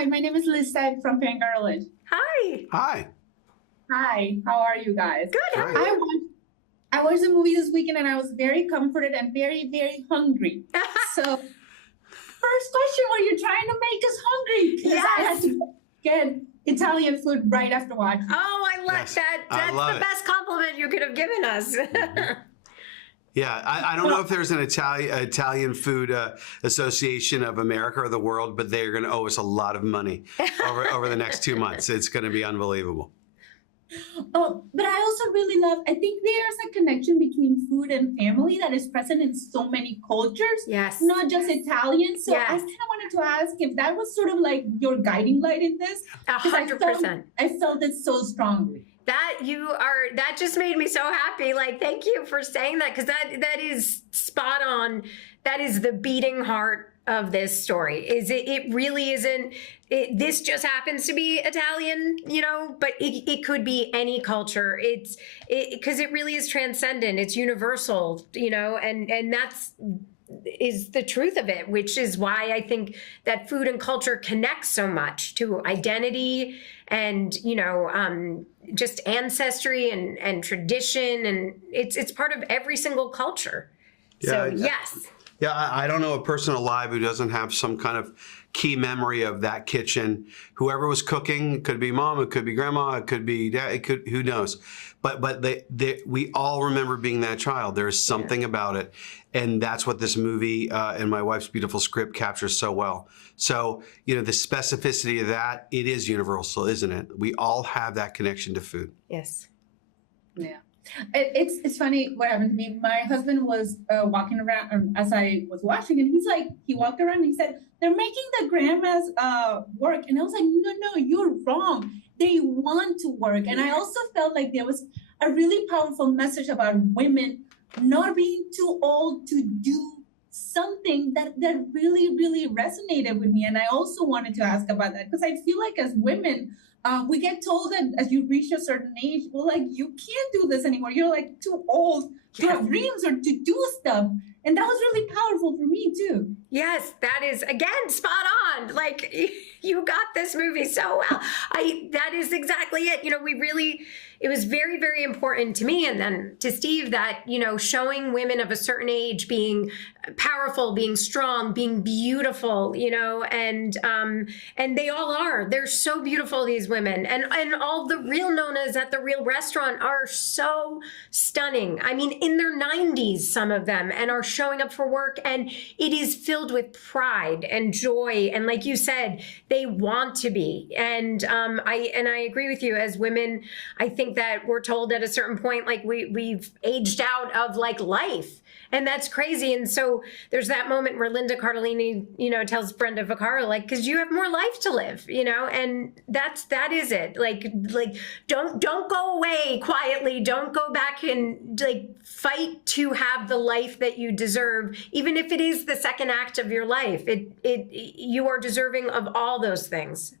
Hi, my name is Lisa from Fangirlish. Hi. Hi. Hi, how are you guys? Good. How Great. are you? I watched the movie this weekend and I was very comforted and very, very hungry. So, first question, were you trying to make us hungry? Because I had Yes. to get Italian food right after watching. Oh, I love Yes, that. I That's love the it. best compliment you could have given us. Yeah, I don't know if there's an Italian Food Association of America or the world, but they're going to owe us a lot of money over the next 2 months. It's going to be unbelievable. Oh, but I also really love, I think there's a connection between food and family that is present in so many cultures, Yes. not just Italian. So I Yes. kind of wanted to ask if that was sort of like your guiding light in this. 100%. I felt it so strongly. That just made me so happy. Like, thank you for saying that, because that is spot on. That is the beating heart of this story. It really isn't. This just happens to be Italian, but it could be any culture. Because it really is transcendent. It's universal, and that's is the truth of it, which is why I think that food and culture connects so much to identity and just ancestry and tradition, and it's part of every single culture. So Yeah, yes. Yeah, I don't know a person alive who doesn't have some kind of key memory of that kitchen. Whoever was cooking, it could be mom, it could be grandma, it could be dad, who knows? But we all remember being that child. There is something about it, and that's what this movie and my wife's beautiful script captures so well. So the specificity of that, it is universal, isn't it? We all have that connection to food. Yes. Yeah. It's funny what happened to me. My husband was walking around as I was watching, and he walked around and he said, they're making the grandmas work. And I was like, no, you're wrong. They want to work. And I also felt like there was a really powerful message about women not being too old to do something that really, really resonated with me. And I also wanted to ask about that because I feel like as women, we get told that as you reach a certain age, well, like, you can't do this anymore. You're like too old to have dreams or to do stuff. And that was really powerful for me too. Yes, that is, again, spot on. Like, you got this movie so well. That is exactly it. It was very, very important to me and then to Steve that, showing women of a certain age being powerful, being strong, being beautiful, and they all are. They're so beautiful, these women. And all the real Nonnas at the real restaurant are so stunning. I mean, in their 90s, some of them, and are showing up for work, and it is filled with pride and joy. And like you said, they want to be. And I agree with you. As women, I think that we're told at a certain point, like we've aged out of like life. And that's crazy. And so there's that moment where Linda Cardellini, tells Brenda Vaccaro, like, because you have more life to live, and that is it. Like don't go away quietly. Don't go back and like fight to have the life that you deserve, even if it is the second act of your life. You are deserving of all those things.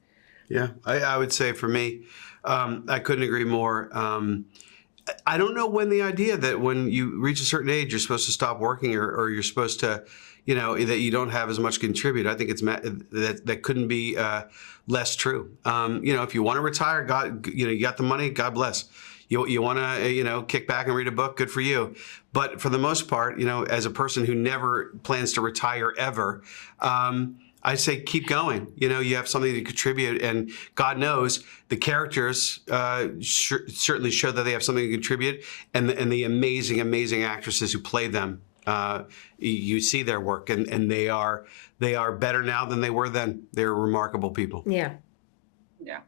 Yeah, I would say for me, I couldn't agree more. I don't know when the idea that when you reach a certain age, you're supposed to stop working or you're supposed to, that you don't have as much to contribute. I think it's that couldn't be less true. If you want to retire, God, you got the money, God bless. You want to, kick back and read a book, good for you. But for the most part, as a person who never plans to retire ever, I say keep going. You have something to contribute, and God knows the characters certainly show that they have something to contribute, and the amazing, amazing actresses who play them. You see their work, and they are better now than they were then. They're remarkable people. Yeah. Yeah.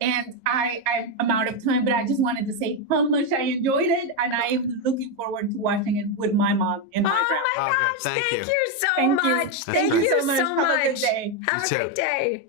And I'm out of time, but I just wanted to say how much I enjoyed it, and I am looking forward to watching it with my mom and my grandma. Oh my gosh! Thank you. Thank you so Thank you. much. Thank Thank you you so Have a good much. day. Have a You too. great day.